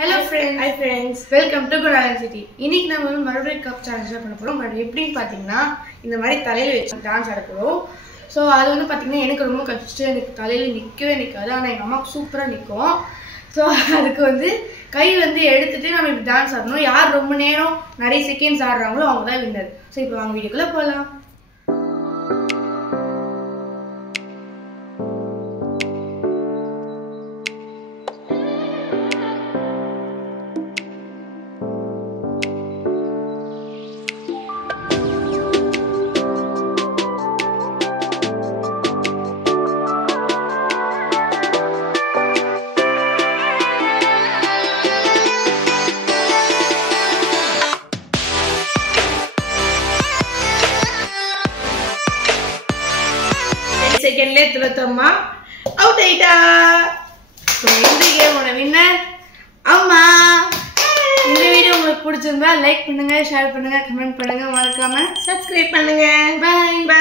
Hello friends, hi friends. Welcome to Golden City. இன்னைக்கு நம்ம வந்து மறுபடியும் கப் சேலஞ்ச் பண்ண போறோம். பட் எப்படின்னு பாத்தீங்கன்னா இந்த மாதிரி தலையில வச்சு டான்ஸ் ஆட போறோம். சோ அது வந்து பாத்தீங்கன்னா எனக்கு ரொம்ப கஷ்டம். எனக்கு தலையில நிக்கவே நிக்காது. ஆனா எங்க அம்மாக்கு சூப்பரா நிக்கும். சோ அதுக்கு வந்து கை வந்து எடுத்துட்டு நம்ம இப்படி டான்ஸ் ஆடணும். யார் ரொம்ப நேரம் நிறைய செகண்ட்ஸ் ஆடுறாங்களோ அவங்க தான் வின்னர். சோ இப்போ வாங்க வீடியோக்குள்ள போலாம். செகண்ட்ல துரத்தம்மா அவுட் ஆயிட்டா. சோ இந்த கேமோட வின்னர் அம்மா. இந்த வீடியோ உங்களுக்கு பிடிச்சிருந்தா லைக் பண்ணுங்க, ஷேர் பண்ணுங்க, கமெண்ட் பண்ணுங்க, மறக்காம சப்ஸ்கிரைப் பண்ணுங்க. Bye by.